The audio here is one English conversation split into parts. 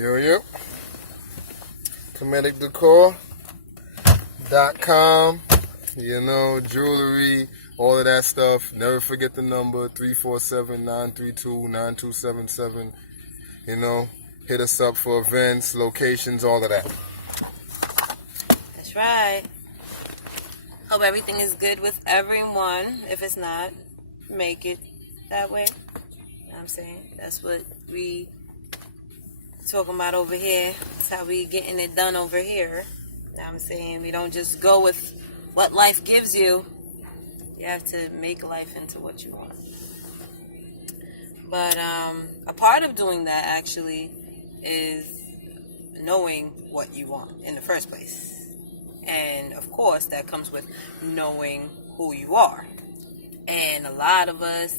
Yo. ComedicDecor.com. Jewelry, all of that stuff. Never forget the number 347-932-9277. Hit us up for events, locations, all of that. That's right. Hope everything is good with everyone. If it's not, make it that way. You know what I'm saying? That's what we talking about over here. That's how we getting it done over here. You know what I'm saying? We don't just go with what life gives you. You have to make life into what you want. But a part of doing that actually is knowing what you want in the first place. And of course, that comes with knowing who you are. And a lot of us,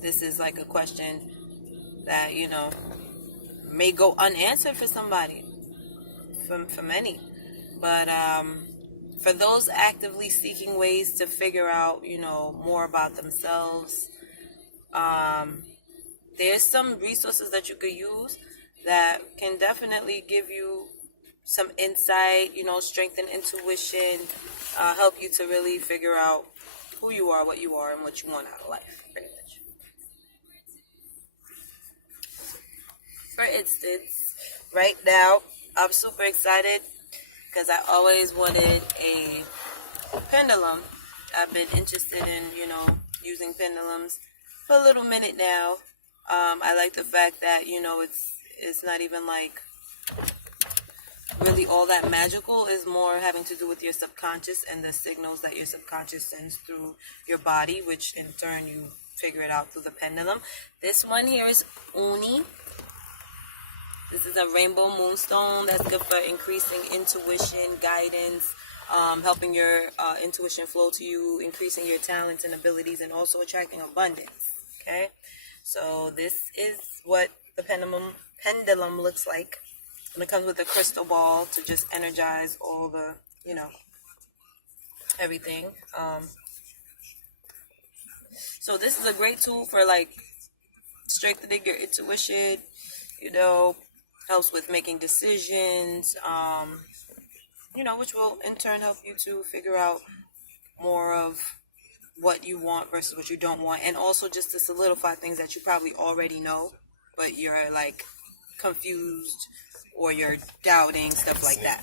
this is like a question that, may go unanswered for somebody, for many. But for those actively seeking ways to figure out, more about themselves, there's some resources that you could use that can definitely give you some insight, strengthen intuition, help you to really figure out who you are, what you are, and what you want out of life, pretty much. For instance, right now, I'm super excited because I always wanted a pendulum. I've been interested in, using pendulums for a little minute now. I like the fact that, it's not even like really all that magical. Is more having to do with your subconscious and the signals that your subconscious sends through your body, which in turn you figure it out through the pendulum. This one here is Uni. This is a rainbow moonstone that's good for increasing intuition, guidance, helping your intuition flow to you, increasing your talents and abilities, and also attracting abundance. Okay, so this is what the pendulum looks like. And it comes with a crystal ball to just energize all the, everything. So this is a great tool for like strengthening your intuition, helps with making decisions, which will in turn help you to figure out more of what you want versus what you don't want. And also just to solidify things that you probably already know, but you're like confused or you're doubting, stuff like that.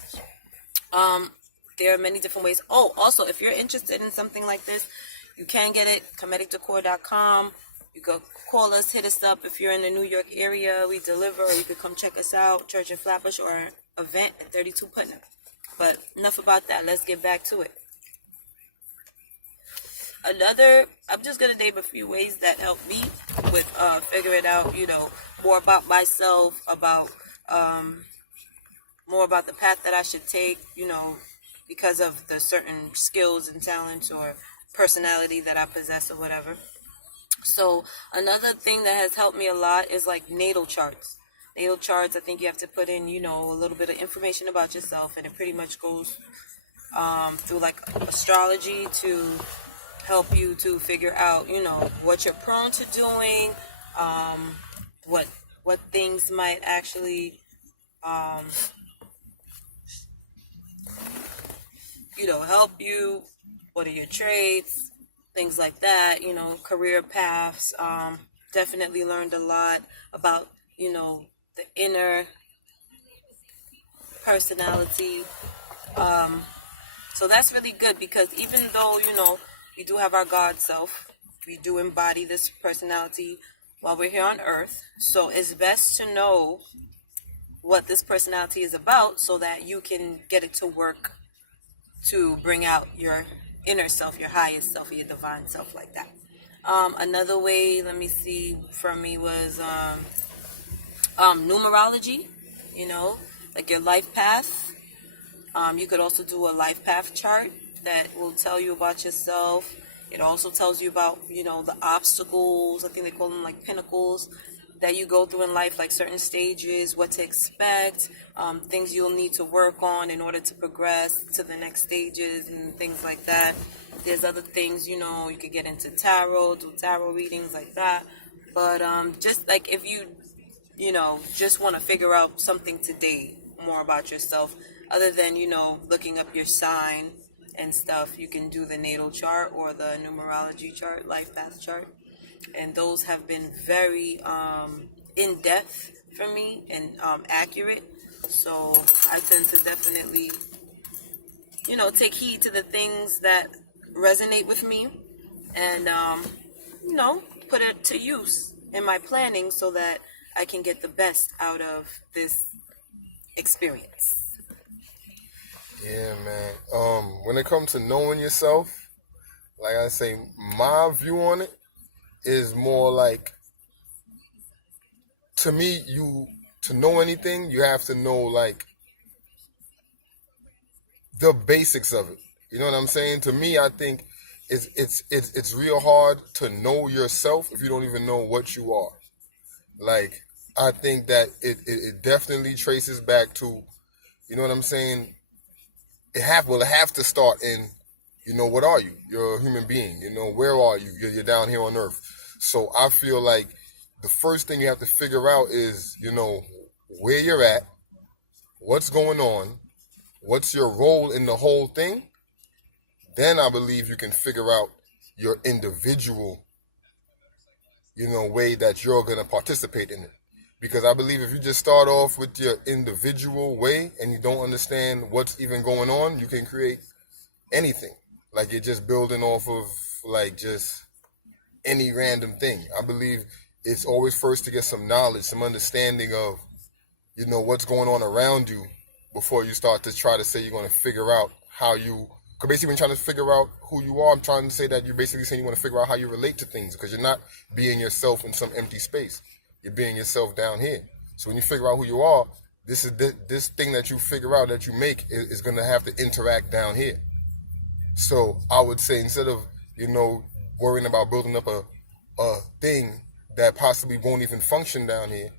There are many different ways. Oh, also, if you're interested in something like this, you can get it, ComedicDecor.com. You could call us, hit us up if you're in the New York area. We deliver, or you could come check us out, Church in Flatbush, or an event at 32 Putnam. But enough about that. Let's get back to it. I'm just going to name a few ways that helped me with figuring out, more about myself, about more about the path that I should take, because of the certain skills and talents or personality that I possess or whatever. So another thing that has helped me a lot is like natal charts. Natal charts, I think you have to put in, a little bit of information about yourself, and it pretty much goes through like astrology to help you to figure out, what you're prone to doing, what things might actually, help you. What are your traits? Things like that, career paths. Definitely learned a lot about, the inner personality. So that's really good because even though, we do have our God self, we do embody this personality while we're here on earth. So it's best to know what this personality is about so that you can get it to work to bring out your inner self, your highest self, your divine self, like that. Another way, let me see, for me was numerology, like your life path. You could also do a life path chart that will tell you about yourself. It also tells you about, the obstacles, I think they call them like pinnacles, that you go through in life, like certain stages, what to expect, things you'll need to work on in order to progress to the next stages and things like that. There's other things, you could get into tarot, do tarot readings like that. But just like if you just want to figure out something today more about yourself, other than, looking up your sign and stuff, you can do the natal chart or the numerology chart, life path chart. And those have been very in depth for me and accurate. So I tend to definitely, take heed to the things that resonate with me and, put it to use in my planning so that I can get the best out of this experience. Yeah, man. When it comes to knowing yourself, like I say, my view on it is more like, to me, to know anything, you have to know like the basics of it. You know what I'm saying? To me, I think it's real hard to know yourself if you don't even know what you are. Like, I think that it definitely traces back to, you know what I'm saying? It have to start in, what are you? You're a human being. Where are you? You're down here on earth. So I feel like the first thing you have to figure out is, where you're at, what's going on, what's your role in the whole thing. Then I believe you can figure out your individual, way that you're going to participate in it. Because I believe if you just start off with your individual way and you don't understand what's even going on, you can create anything. Like you're just building off of like just any random thing. I believe it's always first to get some knowledge, some understanding of, what's going on around you before you start to try to say you're going to figure out how you. Because basically, when you're trying to figure out who you are, I'm trying to say that you're basically saying you want to figure out how you relate to things, because you're not being yourself in some empty space. You're being yourself down here. So when you figure out who you are, this thing that you figure out that you make is going to have to interact down here. So I would say instead of, worrying about building up a thing that possibly won't even function down here,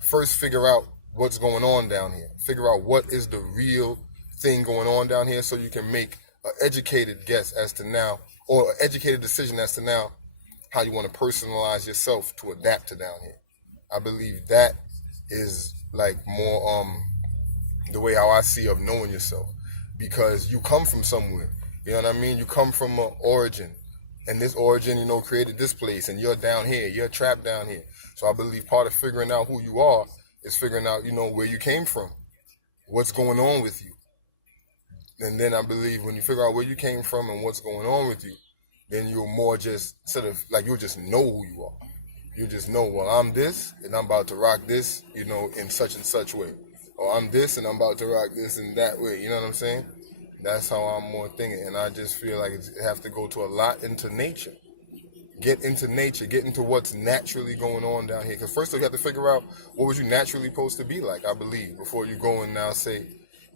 first figure out what's going on down here. Figure out what is the real thing going on down here so you can make an educated guess as to now, or an educated decision as to now how you want to personalize yourself to adapt to down here. I believe that is like more the way how I see of knowing yourself, because you come from somewhere. You know what I mean? You come from an origin, and this origin, created this place, and you're down here. You're trapped down here. So I believe part of figuring out who you are is figuring out, where you came from, what's going on with you. And then I believe when you figure out where you came from and what's going on with you, then you'll more just, instead of, like, you'll just know who you are. You just know, well, I'm this, and I'm about to rock this, in such and such way. Or I'm this, and I'm about to rock this in that way. You know what I'm saying? That's how I'm more thinking. And I just feel like it have to go to a lot into nature. Get into nature. Get into what's naturally going on down here. Because first you have to figure out what was you naturally supposed to be like, I believe, before you go and now say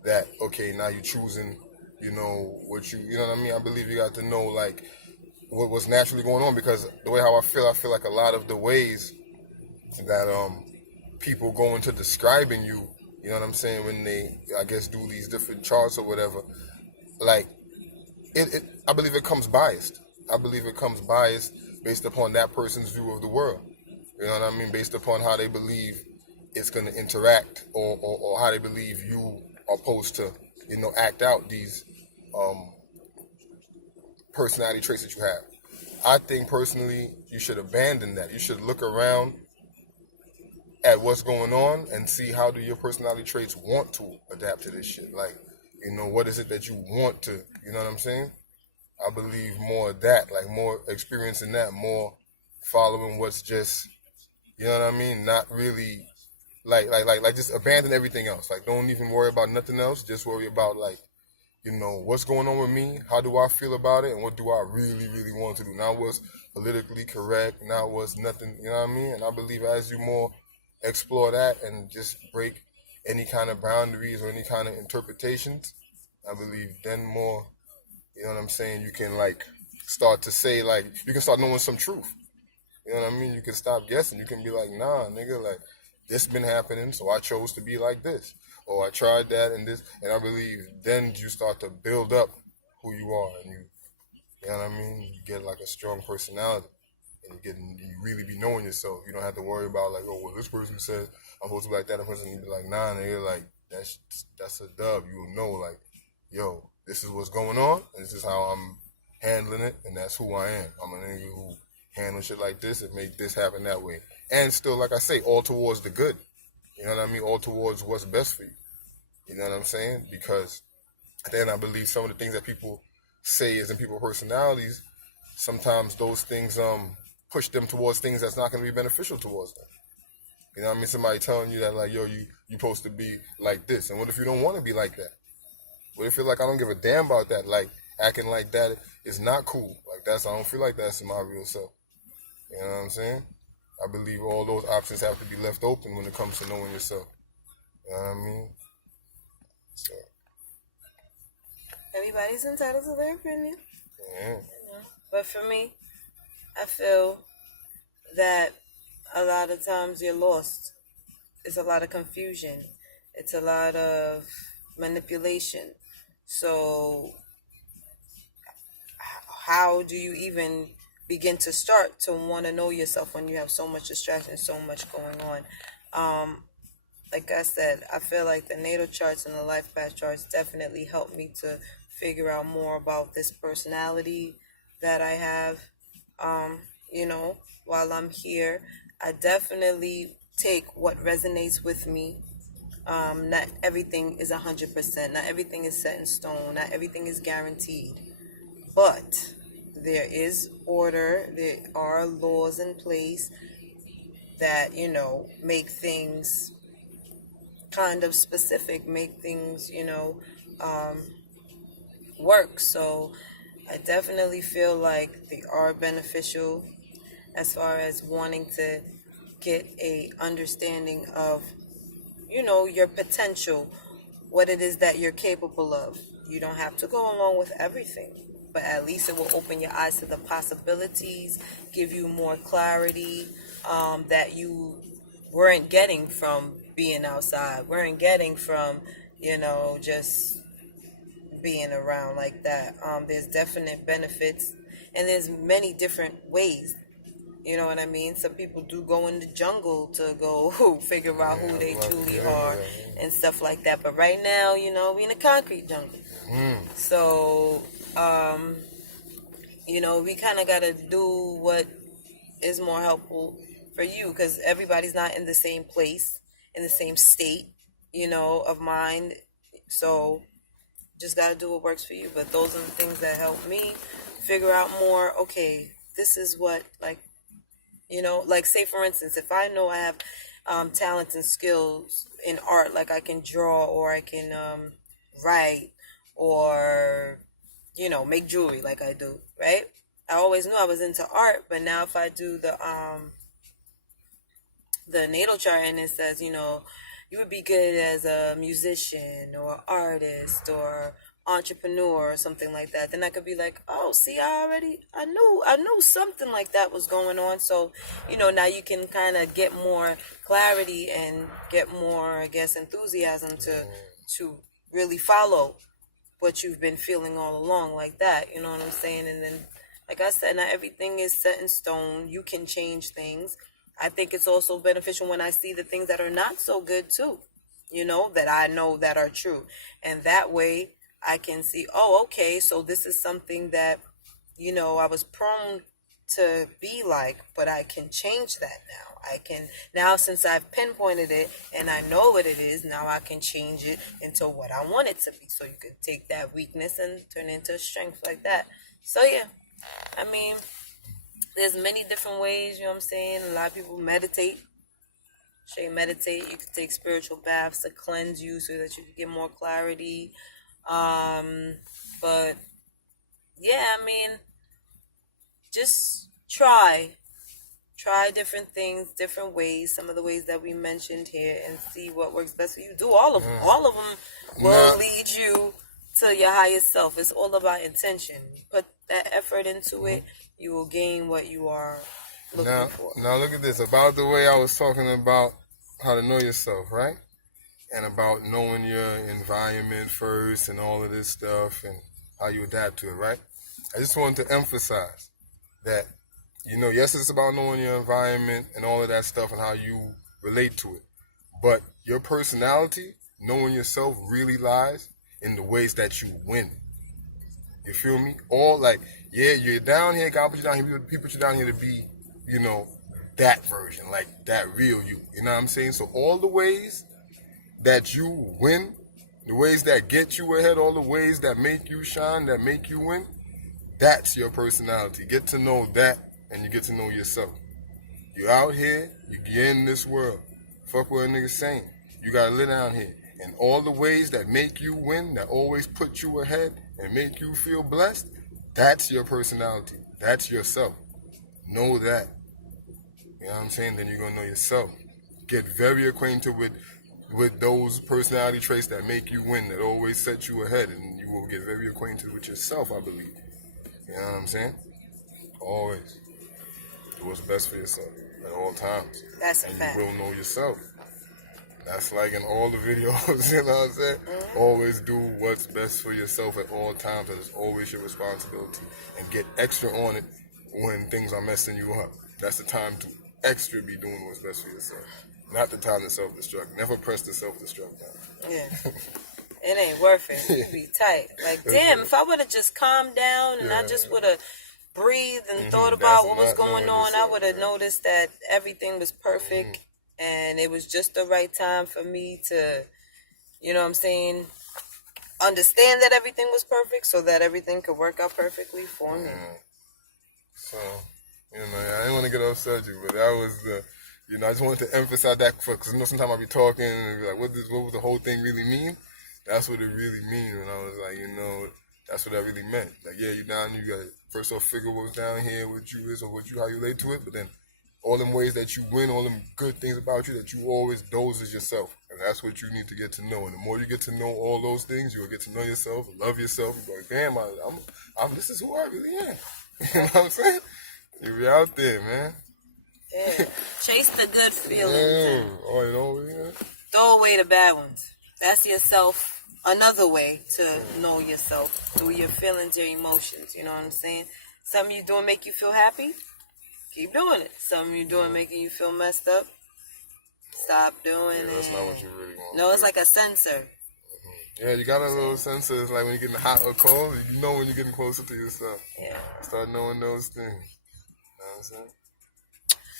that, okay, now you're choosing, what you know what I mean? I believe you got to know, like, what's naturally going on, because the way how I feel like a lot of the ways that people go into describing you, you know what I'm saying, when they, I guess, do these different charts or whatever, like, I believe it comes biased. I believe it comes biased based upon that person's view of the world. You know what I mean? Based upon how they believe it's going to interact, or how they believe you are supposed to, act out these personality traits that you have. I think personally you should abandon that. You should look around at what's going on and see how do your personality traits want to adapt to this shit. Like, what is it that you want to, you know what I'm saying? I believe more of that, like more experience in that, more following what's just, you know what I mean? Not really, like just abandon everything else. Like, don't even worry about nothing else. Just worry about, like, what's going on with me? How do I feel about it? And what do I really, really want to do? Not what's politically correct, not what's nothing, you know what I mean? And I believe as you more explore that and just break any kind of boundaries or any kind of interpretations, I believe then more, you know what I'm saying, you can, like, start to say, like, you can start knowing some truth. You know what I mean? You can stop guessing. You can be like, nah, nigga, like, this been happening, so I chose to be like this. Or I tried that and this. And I believe then you start to build up who you are. And you know what I mean? You get, like, a strong personality. and you really be knowing yourself. You don't have to worry about like, oh, well, this person said I'm supposed to be like that. The person you be like, nah, and you're like, that's a dub. You will know, like, yo, this is what's going on, and this is how I'm handling it, and that's who I am. I'm a nigga who handle shit like this and make this happen that way. And still, like I say, all towards the good. You know what I mean? All towards what's best for you. You know what I'm saying? Because then I believe some of the things that people say is in people's personalities, sometimes those things push them towards things that's not going to be beneficial towards them. You know what I mean? Somebody telling you that, like, yo, you supposed to be like this. And what if you don't want to be like that? What if you're like, I don't give a damn about that? Like, acting like that is not cool. Like, I don't feel like that's my real self. You know what I'm saying? I believe all those options have to be left open when it comes to knowing yourself. You know what I mean? So. Everybody's entitled to their opinion. Yeah. You know? But for me, I feel that a lot of times you're lost. It's a lot of confusion. It's a lot of manipulation. So how do you even begin to start to want to know yourself when you have so much distraction, so much going on? Like I said, I feel like the natal charts and the life path charts definitely helped me to figure out more about this personality that I have. You know, while I'm here, I definitely take what resonates with me. Not everything is 100%. Not everything is set in stone. Not everything is guaranteed. But there is order. There are laws in place that, you know, make things kind of specific, make things, you know, work. So I definitely feel like they are beneficial as far as wanting to get a understanding of, you know, your potential, what it is that you're capable of. You don't have to go along with everything, but at least it will open your eyes to the possibilities, give you more clarity that you weren't getting from being outside, weren't getting from, you know, just being around like that. There's definite benefits, and there's many different ways. You know what I mean? Some people do go in the jungle to go figure out who they truly are and stuff like that. But right now, you know, we in a concrete jungle. So, you know, we kind of got to do what is more helpful for you, because everybody's not in the same place, in the same state, you know, of mind. So just got to do what works for you. But those are the things that help me figure out more, okay, this is what, like, you know, like, say, for instance, if I know I have talents and skills in art, like I can draw, or I can write, or, you know, make jewelry like I do, right? I always knew I was into art, but now if I do the natal chart and it says, you know, you would be good as a musician or artist or entrepreneur or something like that, then I could be like, oh, see, I knew something like that was going on. So, you know, now you can kind of get more clarity and get more, I guess, enthusiasm to really follow what you've been feeling all along, like that. You know what I'm saying? And then, like I said, not everything is set in stone. You can change things. I think it's also beneficial when I see the things that are not so good too, you know, that I know that are true. And that way I can see, oh, okay, so this is something that, you know, I was prone to be like, but I can change that now. I can, now since I've pinpointed it and I know what it is, now I can change it into what I want it to be. So you could take that weakness and turn it into a strength like that. So yeah, I mean, there's many different ways, you know what I'm saying? A lot of people meditate. So you meditate, you can take spiritual baths to cleanse you so that you can get more clarity. But yeah, I mean, just try different things, different ways, some of the ways that we mentioned here, and see what works best for you. Do all of them. All of them will lead you to your highest self. It's all about intention. Put that effort into it, you will gain what you are looking for. Now look at this. About the way I was talking about how to know yourself, right? And about knowing your environment first and all of this stuff and how you adapt to it, right? I just wanted to emphasize that You know, yes, it's about knowing your environment and all of that stuff and how you relate to it. But your personality, knowing yourself, really lies in the ways that you win. You feel me? All like, yeah, you're down here, God put you down here, people put you down here to be, you know, that version, like that real you. You know what I'm saying? So all the ways that you win, the ways that get you ahead, all the ways that make you shine, that make you win, that's your personality. Get to know that, and you get to know yourself. You out here, you in this world. Fuck what a nigga saying. You gotta live down here. And all the ways that make you win, that always put you ahead and make you feel blessed, that's your personality. That's yourself. Know that. You know what I'm saying? Then you're gonna know yourself. Get very acquainted with those personality traits that make you win, that always set you ahead, and you will get very acquainted with yourself, I believe. You know what I'm saying? Always. Do what's best for yourself at all times. That's a and fact. You will know yourself. That's like in all the videos, you know what I'm saying? Mm-hmm. Always do what's best for yourself at all times. That is always your responsibility. And get extra on it when things are messing you up. That's the time to extra be doing what's best for yourself. Not the time to self-destruct. Never press the self-destruct button. Yeah. It ain't worth it. You be tight. Like, damn, if I would have just calmed down and I just would have breathed and thought about what was going on, I would have noticed that everything was perfect and it was just the right time for me to, you know what I'm saying, understand that everything was perfect so that everything could work out perfectly for me. So, you know, I didn't want to get upset you, but that was the, you know, I just wanted to emphasize that because, you know, sometimes I'll be talking and be like, what would the whole thing really mean? That's what it really means. And I was like, you know, that's what that really meant. Like, yeah, you down, you got to first off figure what's down here, what you is or what you, how you relate to it, but then all them ways that you win, all them good things about you that you always, those is yourself. And that's what you need to get to know. And the more you get to know all those things, you'll get to know yourself, love yourself. You're like, damn, I'm this is who I really am. You know what I'm saying? You be out there, man. Yeah. Chase the good feelings. Yeah. Throw away the bad ones. That's yourself. Another way to know yourself through your feelings, your emotions. You know what I'm saying? Something you doing make you feel happy? Keep doing it. Something you doing making you feel messed up? Stop doing it. That's not what you really want. No, it's like a sensor. Yeah, you got a little sensor. It's like when you're getting hot or cold, you know when you're getting closer to yourself. Yeah. Start knowing those things. You know what I'm saying?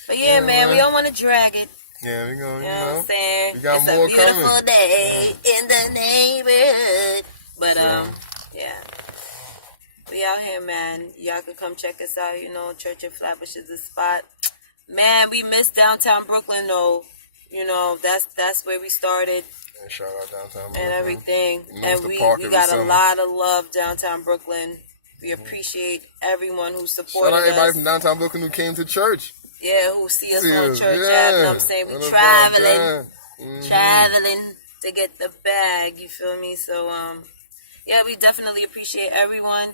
But yeah, man, we don't want to drag it. Yeah, we go. You know what I'm saying? We got it's more a beautiful coming. day in the neighborhood. But yeah, we out here, man. Y'all can come check us out. You know, Church of Flatbush is the spot. Man, we miss downtown Brooklyn though. You know, that's where we started. And shout out downtown Brooklyn. And everything. You know, and we got a lot of love downtown Brooklyn. We appreciate everyone who supported us. Shout out everybody from downtown Brooklyn who came to church. Yeah, who see us on Church Ave. You know what I'm saying? We traveling to get the bag. You feel me? So, yeah, we definitely appreciate everyone.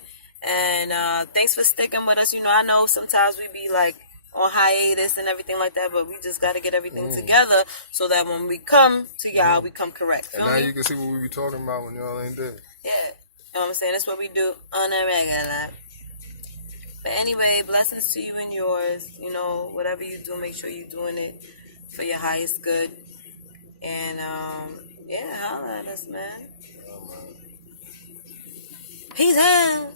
And thanks for sticking with us. You know, I know sometimes we be like on hiatus and everything like that, but we just got to get everything together so that when we come to y'all, we come correct. And now you can see what we be talking about when y'all ain't there. Yeah. You know what I'm saying? That's what we do on a regular. But anyway, blessings to you and yours. You know, whatever you do, make sure you're doing it for your highest good. And, yeah, holla at us, man. Peace out.